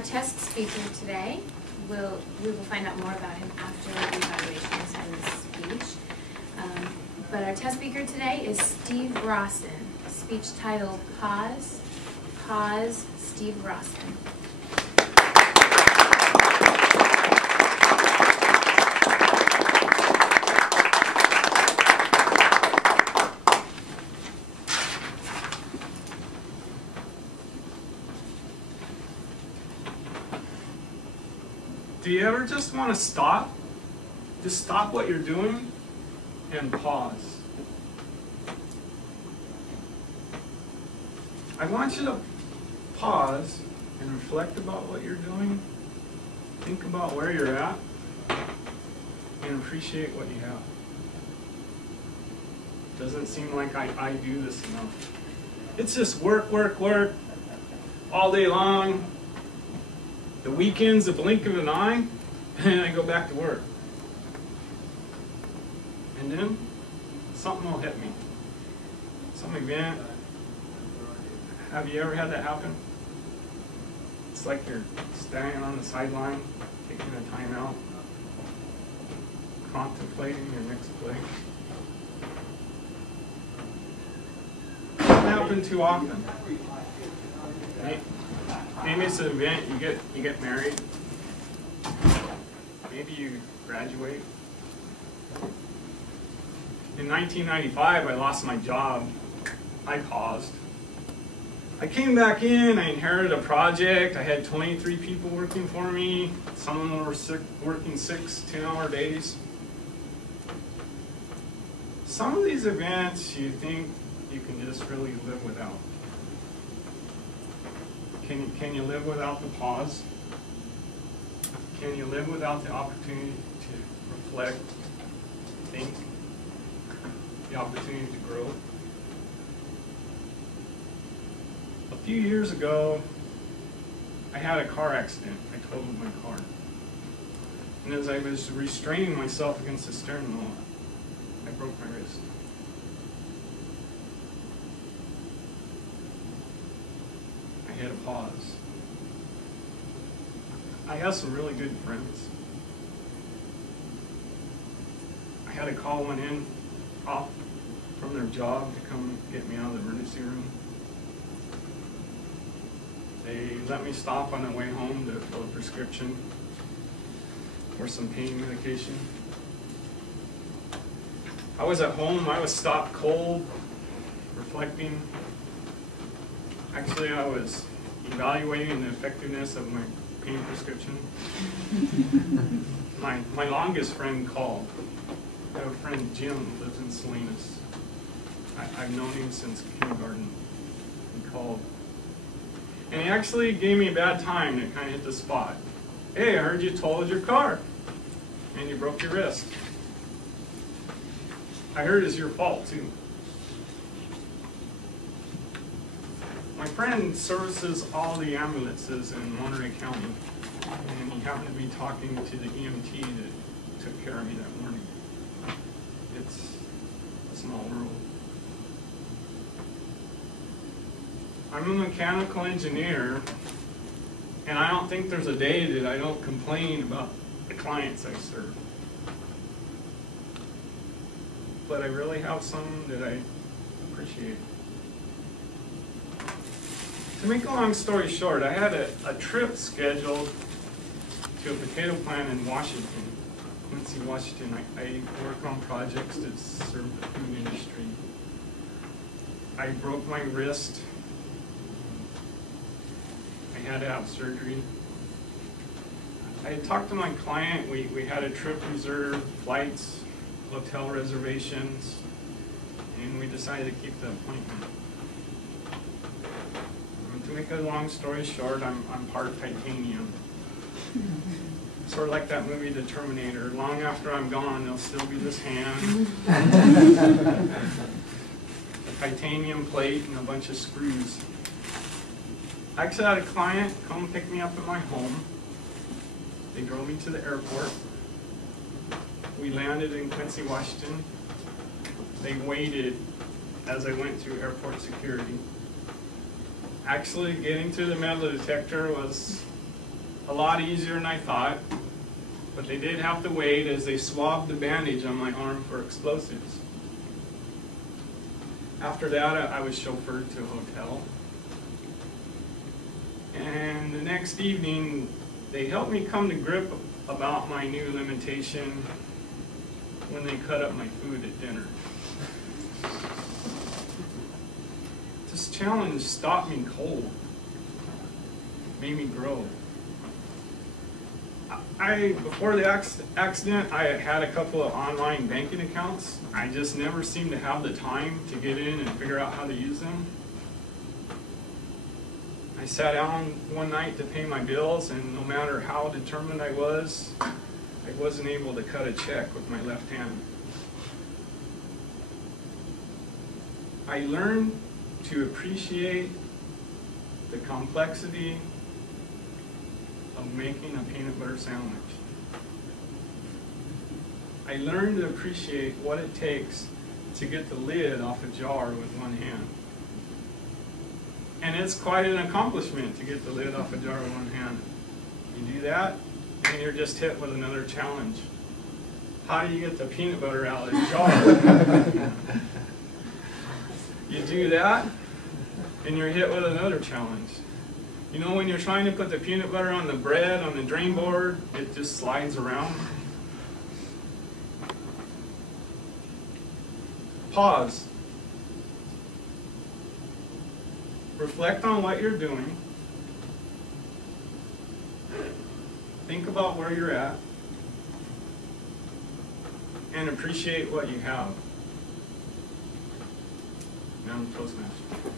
Our test speaker today, we will find out more about him after the evaluations and the speech. But our test speaker today is Steve Rawson. Speech title, Pause, Pause, Steve Rawson. Do you ever just want to stop? Just stop what you're doing and pause. I want you to pause and reflect about what you're doing. Think about where you're at and appreciate what you have. Doesn't seem like I do this enough. It's just work, work, work all day long. The weekend's a blink of an eye, and I go back to work. And then something will hit me. Some event. Have you ever had that happen? It's like you're standing on the sideline, taking a timeout, contemplating your next play. It doesn't happen too often. Maybe it's an event, you get married. Maybe you graduate. In 1995, I lost my job. I paused. I came back in, I inherited a project. I had 23 people working for me. Some of them were working 6, 10-hour days. Some of these events you think you can just really live without. Can you live without the pause? Can you live without the opportunity to reflect, think, the opportunity to grow? A few years ago, I had a car accident. I totaled my car. And as I was restraining myself against the steering wheel, I broke my wrist. I had a pause. I have some really good friends. I had to call one in off from their job to come get me out of the emergency room. They let me stop on the way home to fill a prescription for some pain medication. I was at home, I was stopped cold, reflecting. Actually, I was evaluating the effectiveness of my pain prescription. My longest friend called. I have a friend, Jim, who lives in Salinas. I've known him since kindergarten. He called. And he actually gave me a bad time that kind of hit the spot. Hey, I heard you totaled your car and you broke your wrist. I heard it's your fault too. My friend services all the ambulances in Monterey County, and he happened to be talking to the EMT that took care of me that morning. It's a small world. I'm a mechanical engineer, and I don't think there's a day that I don't complain about the clients I serve. But I really have some that I appreciate. To make a long story short, I had a trip scheduled to a potato plant in Washington, Quincy, Washington. I work on projects that serve the food industry. I broke my wrist. I had to have surgery. I had talked to my client. We had a trip reserved, flights, hotel reservations, and we decided to keep the appointment. To make a long story short, I'm part titanium. Sort of like that movie, The Terminator. Long after I'm gone, there'll still be this hand, a titanium plate, and a bunch of screws. I actually had a client come pick me up at my home. They drove me to the airport. We landed in Quincy, Washington. They waited as I went through airport security. Actually, getting through the metal detector was a lot easier than I thought, but they did have to wait as they swabbed the bandage on my arm for explosives. After that, I was chauffeured to a hotel. And the next evening, they helped me come to grip about my new limitation when they cut up my food at dinner. This challenge stopped me cold, made me grow. Before the accident, I had a couple of online banking accounts. I just never seemed to have the time to get in and figure out how to use them. I sat down one night to pay my bills, and no matter how determined I wasn't able to cut a check with my left hand. I learned to appreciate the complexity of making a peanut butter sandwich. I learned to appreciate what it takes to get the lid off a jar with one hand. And it's quite an accomplishment to get the lid off a jar with one hand. You do that, and you're just hit with another challenge. How do you get the peanut butter out of the jar? You do that, and you're hit with another challenge. You know, when you're trying to put the peanut butter on the bread, on the drain board, it just slides around. Pause. Reflect on what you're doing. Think about where you're at. And appreciate what you have. Now, Toastmaster.